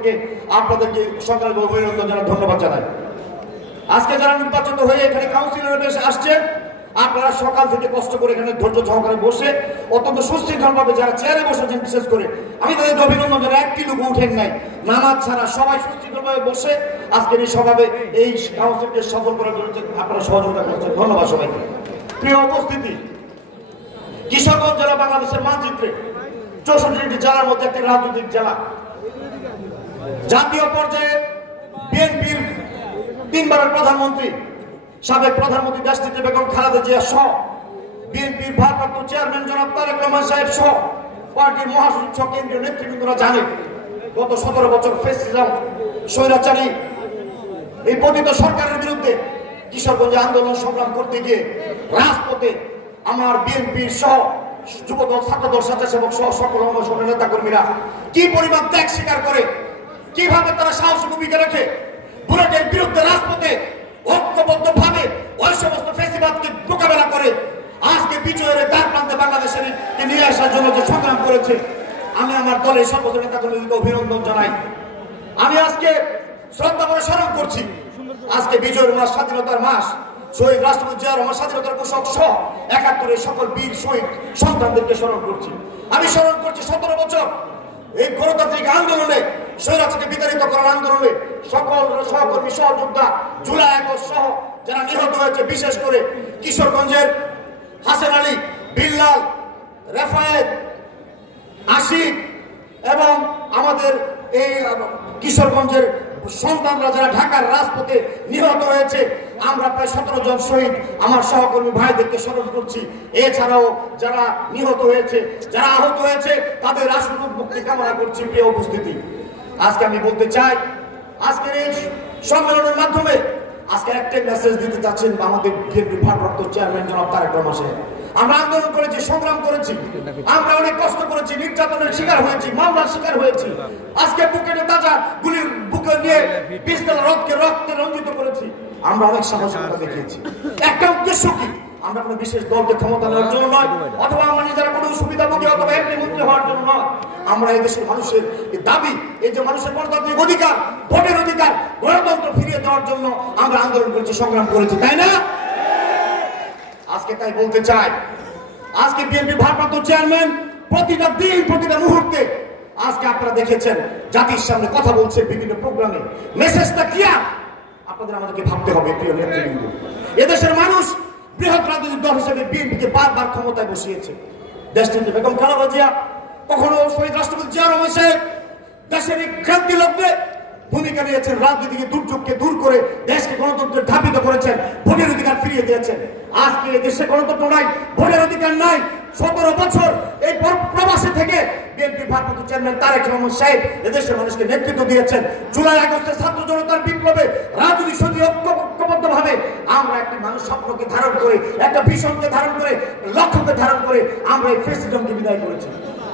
থেকে আপনাদেরকে সরকারের অভিনন্দন জানাই, ধন্যবাদ জানাই। আজকে যারা নির্বাচিত হয়ে এখানে কাউন্সিলর বেশি আসছেন, আপনারা সকাল থেকে কষ্ট করে এখানে ধৈর্য সহকারে বসে অত্যন্ত সুশৃঙ্খলভাবে যারা চেয়ারে বসেছেন, বিশেষ করে আমি তাদেরকে অভিনন্দন জানাই। একটি লোক উঠেন নাই, নামাজ ছাড়া সবাই সুশৃঙ্খলভাবে বসে আজকের এই সভাবে এই কাউন্সিলকে সফল করার জন্য আপনারা সহযোগিতা করছেন, ধন্যবাদ সবাইকে। প্রিয় উপস্থিতি, কিশোরগঞ্জ জেলা বাংলাদেশের মানচিত্রে 64টি জেলার মধ্যে একটি রাজনৈতিক জেলা। জাতীয় পর্যায়ে বিএনপির 3 বারের প্রধানমন্ত্রী, সাবেক প্রধানমন্ত্রী দেশনেত্রী বেগম খালেদা জিয়া সহ বিএনপির ভারপ্রাপ্ত চেয়ারম্যান জনাব তারেক রহমান সাহেব সহ পার্টির মহাসচিব সহ কেন্দ্রীয় নেতৃবৃন্দরা জানেন, গত 17 বছর ফ্যাসিজম স্বৈরাচারী এই পতিত সরকারের বিরুদ্ধে কিশোরগঞ্জে আন্দোলন সংগ্রাম করতে গিয়ে রাজপথে আমার বিএনপির সহ যুবদল, ছাত্রদল, স্বেচ্ছাসেবক সহ সকল অঙ্গ সংগঠনের নেতা কর্মীরা কি পরিমাণ ত্যাগ স্বীকার করে, কিভাবে তারা সাহসী ভূমিকা রেখে বুলেটের বিরুদ্ধে রাজপথে ঐক্যবদ্ধভাবে ওই সমস্ত ফ্যাসিবাদকে মোকাবেলা করে আজকে বিজয়ের দ্বার প্রান্তে বাংলাদেশের নিয়ে আসার জন্য যে সংগ্রাম করেছে, আমি আমার দলের সর্বোচ্চ নেতা কর্মীদেরকে অভিনন্দন জানাই। আমি আজকে শ্রদ্ধা করে স্মরণ করছি, আজকে বিজয়ের মাস, স্বাধীনতার মাস, শহীদ রাষ্ট্রপতি জিয়া রহমান স্বাধীনতার ঘোষক সহ 71-এর সকল বীর শহীদ সন্তানদেরকে স্মরণ করছি। আমি স্মরণ করছি 17 বছর এই গণতান্ত্রিক আন্দোলনে, স্বৈরাচারকে বিতাড়িত করার আন্দোলনে সকল সহকর্মী, সহযোদ্ধা, জুলাই আগস্ট সহ যারা নিহত হয়েছে, বিশেষ করে কিশোরগঞ্জের হাসেন আলী, বিল্লাল, রেফায়েত, আশিক এবং আমাদের এই কিশোরগঞ্জের সন্তানরা যারা ঢাকার রাজপথে নিহত হয়েছে, আমরা প্রায় 17 জন শহীদ আমার সহকর্মী ভাইদেরকে স্মরণ করছি। এছাড়াও যারা নিহত হয়েছে, যারা আহত হয়েছে, তাদের আশুর মুক্তি কামনা করছি। প্রিয় উপস্থিতি, আজকে আমি বলতে চাই, আজকের এই সম্মেলনের মাধ্যমে আজকে একটাই মেসেজ দিতে চাচ্ছেন আমাদের ভারপ্রাপ্ত চেয়ারম্যান জনাব তারেক রহমান সাহেব। আমরা আন্দোলন করেছি, সংগ্রাম করেছি, আমরা অনেক কষ্ট করেছি, নির্যাতনের শিকার হয়েছি, মামলার শিকার হয়েছি। আজকে বুকেটে তাজা গুলির বুকে নিয়ে পিস্তল রক্তে রঞ্জিত করেছি। আমরা অনেক সাহসিকতা দেখিয়েছি। একটা উদ্দেশ্য কি? আমরা কোনো বিশেষ দলকে ক্ষমতা নেওয়ার জন্য নয়, অথবা আমরা নিজেরা কোনো সুবিধাভোগী অথবা এমপি মন্ত্রী হওয়ার জন্য নয়। আমরা এই দেশের মানুষের দাবি, এই যে মানুষের গণতান্ত্রিক অধিকার, ভোটের অধিকার, গণতন্ত্র ফিরিয়ে দেওয়ার জন্য আমরা আন্দোলন করেছি, সংগ্রাম করেছি, তাই না? আজকে তাই বলতে চাই, আজকে বিএনপি ভারপ্রাপ্ত চেয়ারম্যান প্রতিটা দিন, প্রতিটা মুহূর্তে আজকে আপনারা দেখেছেন জাতির সামনে কথা বলছে বিভিন্ন প্রোগ্রামে। মেসেজটা কি? আপনাদের আমাদেরকে ভাবতে হবে। প্রিয় নেতৃবৃন্দ, এদেশের মানুষ বৃহৎ রাজনৈতিক দল হিসেবে বিএনপিকে বারবার ক্ষমতায় বসিয়েছে। দেশনেত্রী বেগম খালেদা জিয়া, কখনো শহীদ রাষ্ট্রপতি জিয়া রহমান সাহেব দেশের এই ক্রান্তি লগ্নে ভূমিকা নিয়েছেন, রাজনীতিকে দুর্যোগকে দূর করে দেশকে গণতন্ত্রে ধাবিত করেছেন, ভোটের অধিকার ফিরিয়ে দিয়েছেন। আজকে এই দেশে গণতন্ত্র নাই, ভোটের অধিকার নাই। 17 বছর এই প্রবাসে থেকে বিএনপি ভারপ্রাপ্ত চেয়ারম্যান তারেক রহমান সাহেব এদেশের মানুষকে নেতৃত্ব দিয়েছেন। জুলাই আগস্টের ছাত্র জনতার বিপ্লবে রাজনৈতিক শক্তি ঐক্যবদ্ধভাবে আমরা একটি মানুষ স্বপ্নকে ধারণ করে, একটা ভিশনকে ধারণ করে, লক্ষ্যকে ধারণ করে আমরা এই ফ্যাসিজমকে বিদায় করেছি।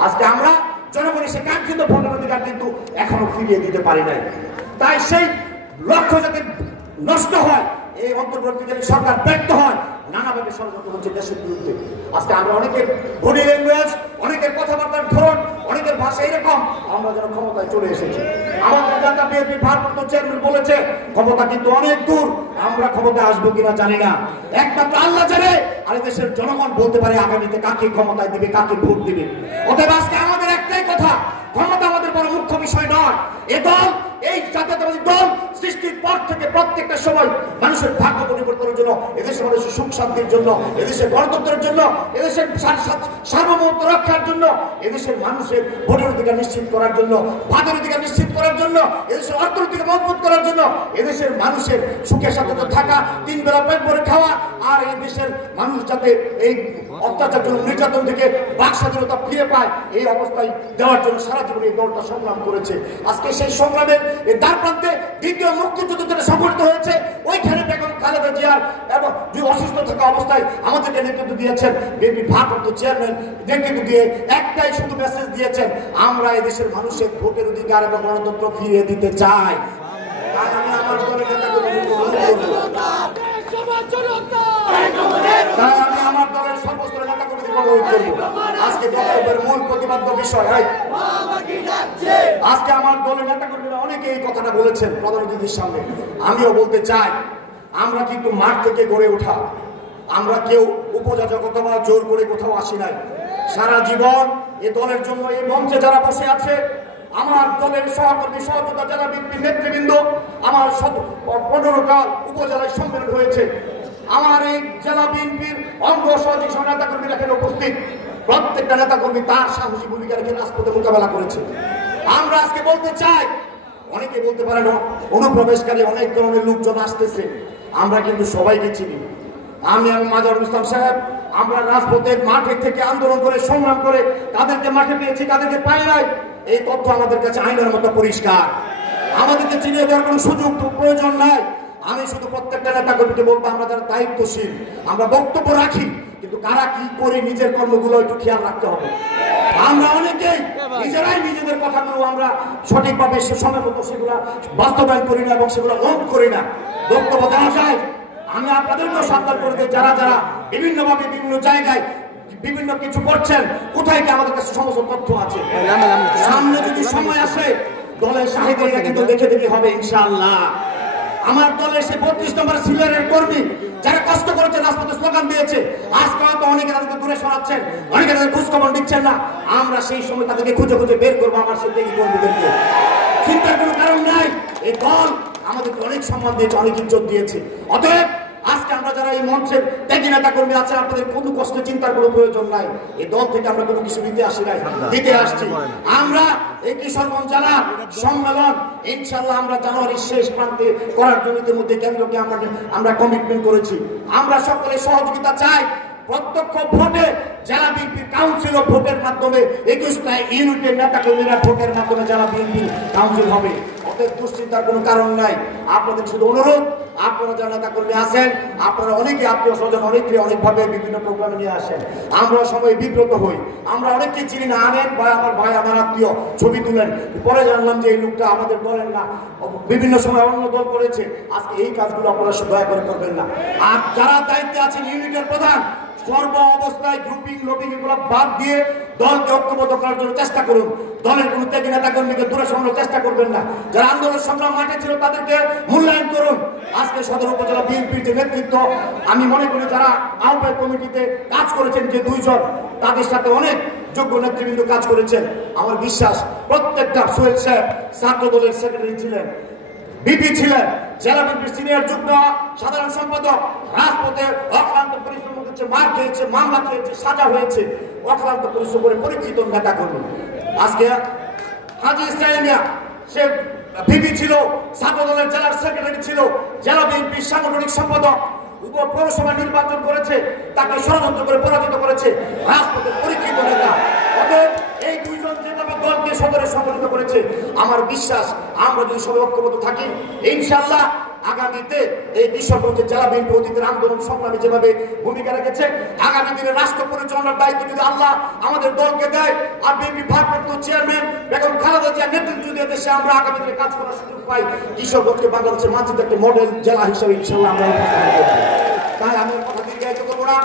আজকে আমরা জনগণের সে কাঙ্ক্ষিত ভোটের অধিকার কিন্তু এখনো ফিরিয়ে দিতে পারি নাই। তাই সেই লক্ষ্য যাতে নষ্ট হয়, এই অন্তর্বর্তীকালীন সরকার ব্যর্থ হয়, নানাভাবে ষড়যন্ত্র হচ্ছে দেশের বিরুদ্ধে। আজকে আমরা অনেকের বডি ল্যাঙ্গুয়েজ, অনেকের কথাবার্তার ধরন, অনেকের ভাষা এরকম, আমরা যেন ক্ষমতায় চলে এসেছি। আমাদের নেতা বিএনপি ভারপ্রাপ্ত চেয়ারম্যান বলেছে ক্ষমতা কিন্তু অনেক দূর, আমরা ক্ষমতায় আসবো কিনা জানি না, একমাত্র আল্লাহ জানে। আর দেশের জনগণ বলতে পারে আগামীতে কাকে ক্ষমতায় দিবে, কাকে ভোট দিবে। অতএব আজকে আমাদের একটাই কথা, ক্ষমতা আমাদের বড় মুখ্য বিষয় নয়। এ দল, এই জাতীয়তাবাদী দল সৃষ্টির পর থেকে প্রত্যেকটা সময় মানুষের ভাগ্য পরিবর্তনের জন্য, এদেশের মানুষের সুখ শান্তির জন্য, এদেশের গণতন্ত্রের জন্য, এদেশের সার্বভৌমত্ব রক্ষার জন্য, এদেশের মানুষের ভোটের অধিকার নিশ্চিত করার জন্য, ভাতের অধিকার নিশ্চিত করার জন্য, এদেশের অর্থনীতিকে মজবুত করার জন্য, এদেশের মানুষের সুখের সাথে থাকা, 3 বেলা পেট ভরে খাওয়া, আর এই দেশের মানুষ যাতে এই অত্যাচার নির্যাতন থেকে বাক স্বাধীনতা ফিরে পায়, এই অবস্থায় দেওয়ার জন্য সারা জীবন এই দলটা সংগ্রাম করেছে। আজকে সেই সংগ্রামের এই দ্বার প্রান্তে দ্বিতীয় মুক্তিযুদ্ধ যেটা সংঘটিত হয়েছে, ওইখানে বেগম খালেদা জিয়ার এবং অসুস্থ থাকা অবস্থায় আমাদেরকে নেতৃত্ব দিয়েছেন বিএনপি ভারপ্রাপ্ত চেয়ারম্যান, নেতৃত্ব দিয়ে একটাই শুধু মেসেজ দিয়েছেন, আমরা এই দেশের মানুষের ভোটের অধিকার এবং গণতন্ত্র ফিরিয়ে দিতে চাই। আমি আমার দলের সমস্ত নেতা কর্মীদের অনুরোধ করবো, আজকে বক্তব্যের মূল প্রতিপাদ্য বিষয় আজকে আমার দলের নেতা কর্মীরা অনেকে এই কথাটা বলেছেন প্রধান অতিথির সামনে। আমিও বলতে চাই, আমরা কিন্তু মাঠ থেকে গড়ে ওঠা, আমরা কেউ উপযাচক অথবা জোর করে কোথাও আসি নাই। সারা জীবন এই দলের জন্য এই মঞ্চে যারা বসে আছে, আমার দলের সহকর্মী সহযোদ্ধা জেলা বিএনপির নেতৃবৃন্দ, আমার 15টা উপজেলায় সম্মেলন হয়েছে। আমার এই জেলা বিএনপির অঙ্গ সহযোগী নেতাকর্মীরা এখানে উপস্থিত, প্রত্যেকটা নেতাকর্মী তার সাহসী ভূমিকা রেখে রাজপথে মোকাবেলা করেছে। আমরা আজকে বলতে চাই, অনেকে বলতে পারে না অনুপ্রবেশকারী অনেক ধরনের লোকজন আসতেছে, আমরা কিন্তু সবাইকে চিনি। আমি মাজারুল ইসলাম সাহেব, আমরা রাজপথের মাঠে থেকে আন্দোলন করে সংগ্রাম করে তাদেরকে মাঠে পেয়েছি, তাদেরকে পাই নাই। এই তথ্য আমাদের কাছে আইনের মতো পরিষ্কার। আমাদেরকে চিনিয়ে দেওয়ার কোনো সুযোগ প্রয়োজন নাই। আমি শুধু প্রত্যেকটা নেতা কর্মীকে বলবো, আমরা যারা দায়িত্বশীল, আমরা বক্তব্য রাখি, কিন্তু কারা কি করে নিজের কর্মগুলো একটু খেয়াল রাখতে হবে। আমরা অনেকেই নিজেরাই নিজেদের কথাগুলো আমরা সঠিকভাবে সময় মতো সেগুলো বাস্তবায়ন করি না এবং সেগুলো লোড করি না। বক্তব্য দেওয়া যায়, আমি আপনাদেরকেও সাবধান করে দিই, যারা যারা বিভিন্নভাবে বিভিন্ন জায়গায় বিভিন্ন কিছু করছেন, কোথায় কি আমাদের কাছে সমস্ত তথ্য আছে। সামনে যদি সময় আসে দলের সাহিত্যটা কিন্তু দেখে দেখে হবে ইনশাআল্লাহ। আমার দলের সে 32 নম্বর সিনিয়রের কর্মী যারা কষ্ট করেছে, রাজপথে স্লোগান দিয়েছে, আজকে হয়তো অনেকে তাদেরকে দূরে সরাচ্ছেন, অনেকে তাদের খোঁজখবর দিচ্ছেন না। আমরা সেই সময় তাদেরকে খুঁজে খুঁজে বের করবো আমার সেই ত্যাগী কর্মীদেরকে। চিন্তার কোনো কারণ নাই। এই দল আমাদেরকে অনেক সম্মান দিয়েছে, অনেক ইজ্জত দিয়েছে। অতএব আজকে আমরা যারা এই মঞ্চের ত্যাগী নেতা কর্মী আছে, আপনাদের কোনো কষ্ট চিন্তার কোনো প্রয়োজন নাই। এই দল থেকে আমরা কোনো কিছু দিতে আসি নাই, দিতে আসছি। আমরা এই কিশোরগঞ্জ জেলার সম্মেলন ইনশাআল্লাহ আমরা জানুয়ারির শেষ প্রান্তে করার জন্য ইতিমধ্যে কেন্দ্রকে আমরা কমিটমেন্ট করেছি। আমরা সকলে সহযোগিতা চাই। প্রত্যক্ষ ভোটে জেলা বিএনপি কাউন্সিল ভোটের মাধ্যমে 21টা ইউনিটের নেতা কর্মীরা ভোটের মাধ্যমে জেলা বিএনপি কাউন্সিল হবে। অতএব দুশ্চিন্তার কোনো কারণ নাই। আপনাদের শুধু অনুরোধ, আপনারা যারা নেতা কর্মী আছেন, আপনারা অনেকে আত্মীয় স্বজন অনেকে অনেকভাবে বিভিন্ন প্রোগ্রামে নিয়ে আসেন, আমরা সময় বিব্রত হই। আমরা অনেককে চিনি না, আনেন ভাই আমার ভাই আমার আত্মীয়, ছবি তুলেন, পরে জানলাম যে এই লোকটা আমাদের দলের না, বিভিন্ন সময় অন্য দল করেছে। আজকে এই কাজগুলো আপনারা দয়া করে করবেন না। আর যারা দায়িত্বে আছেন ইউনিটের প্রধান, সর্ব অবস্থায় গ্রুপিং লবিং এগুলো বাদ দিয়ে দলকে ঐক্যবদ্ধ করার জন্য চেষ্টা করুন। দলের কোনো ত্যাগী নেতা কর্মীকে দূরে সরানোর চেষ্টা করবেন না। যারা আন্দোলন সংগ্রাম মাঠে ছিল তাদেরকে মূল্যায়ন করুন। আজকে সদর উপজেলা বিএনপির যে নেতৃত্ব, আমি মনে করি যারা আহ্বায়ক কমিটিতে কাজ করেছেন যে 2 জন, তাদের সাথে অনেক যোগ্য নেতৃবৃন্দ কাজ করেছেন। আমার বিশ্বাস প্রত্যেকটা সোহেল সাহেব ছাত্র দলের সেক্রেটারি ছিলেন, বিপি ছিলেন, জেলা বিএনপির সিনিয়র যুগ্ম সাধারণ সম্পাদক, রাজপথে অক্লান্ত পরিশ্রম করেছে, মার খেয়েছে, মামলা খেয়েছে, সাজা হয়েছে, অক্লান্ত পরিশ্রম করে পরীক্ষিত নেতা কর্মী। আজকে হাজি ইসরায়েলিয়া সে বিপি ছিল, ছাত্র দলের জেলার সেক্রেটারি ছিল, জেলা বিএনপির সাংগঠনিক সম্পাদক, পৌরসভা নির্বাচন করেছে, তাকে ষড়যন্ত্র করে পরাজিত করেছে, রাজপথের পরীক্ষিত নেতা। অতএব এই 2 জন যেভাবে দলকে সদরে সংগঠিত করেছে, আমার বিশ্বাস আমরা যদি সবাই ঐক্যবদ্ধ থাকি ইনশাআল্লাহ আগামীতে এই কিশোরগঞ্জের জেলা বিএনপি অতীতের আন্দোলন সংগ্রামে যেভাবে ভূমিকা রেখেছে, আগামী দিনে রাষ্ট্র পরিচালনার দায়িত্ব যদি আল্লাহ আমাদের দলকে দেয়, আর বিএনপি ভারপ্রাপ্ত চেয়ারম্যান বেগম খালেদা জিয়ার নেতৃত্ব দিয়ে দেশে আমরা আগামী দিনে কাজ করার সুযোগ পাই, কিশোরগঞ্জকে বাংলাদেশের মানচিত্রে একটি মডেল জেলা হিসেবে ইনশাআল্লাহ আমরা উপস্থাপন করব। তাই আমি কথা দীর্ঘায়িত করবো না।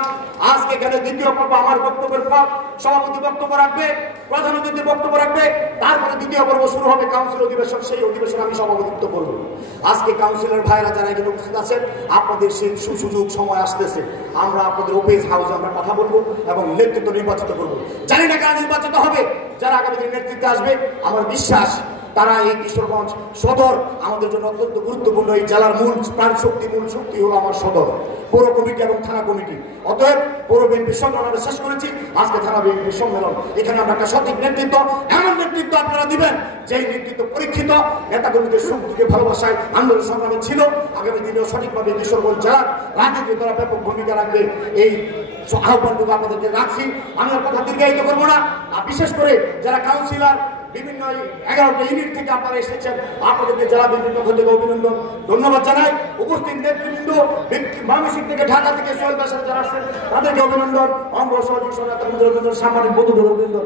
আজকে এখানে দ্বিতীয় পর্ব আমার বক্তব্যের পর সভাপতি বক্তব্য রাখবে, প্রধান অতিথি বক্তব্য রাখবে, তারপরে দ্বিতীয় পর্ব শুরু হবে কাউন্সিল অধিবেশন। সেই অধিবেশনে আমি সভাপতিত্ব করব। আজকে কাউন্সিলের ভাইরা যারা এখানে উপস্থিত আছেন, আপনাদের সেই সুযোগ সময় আসতেছে, আমরা আপনাদের ওপেন হাউসে আমরা কথা বলবো এবং নেতৃত্ব নির্বাচিত করবো। জানি না কারা নির্বাচিত হবে, যারা আগামী দিনে নেতৃত্বে আসবে, আমার বিশ্বাস তারা এই কিশোরগঞ্জ সদর আমাদের জন্য অত্যন্ত গুরুত্বপূর্ণ। এই জেলার মূল প্রাণ শক্তি, মূল শক্তি হলো আমার সদর, পৌর কমিটি এবং থানা কমিটি। অতএব পৌর বিএনপির সম্মেলন আমরা শেষ করেছি, আজকে থানা বিএনপির সম্মেলন। এখানে আমরা একটা সঠিক নেতৃত্ব, এমন নেতৃত্ব আপনারা দিবেন যেই নেতৃত্ব পরীক্ষিত, নেতাকর্মীদের সুখ দুঃখে ভালোবাসায় আন্দোলন সংগ্রামে ছিল, আগামী দিনেও সঠিকভাবে কিশোরগঞ্জ জেলার রাজনীতি তারা ব্যাপক ভূমিকা রাখবে। এই আহ্বানটুকু আপনাদেরকে রাখছি। আমি আর কথা দীর্ঘায়িত করবো না। বিশেষ করে যারা কাউন্সিলর বিভিন্ন 11টা ইউনিট থেকে আপনারা এসেছেন, আপনাদেরকে জেলা বিএনপির পক্ষ থেকে অভিনন্দন, ধন্যবাদ জানাই। উপস্থিত নেতৃবৃন্দ ময়মনসিংহ থেকে, ঢাকা থেকে সোহেল বাসার যারা আসছেন, তাদেরকে অভিনন্দন। অঙ্গ সহযোগী সাংবাদিক বন্ধুদের অভিনন্দন।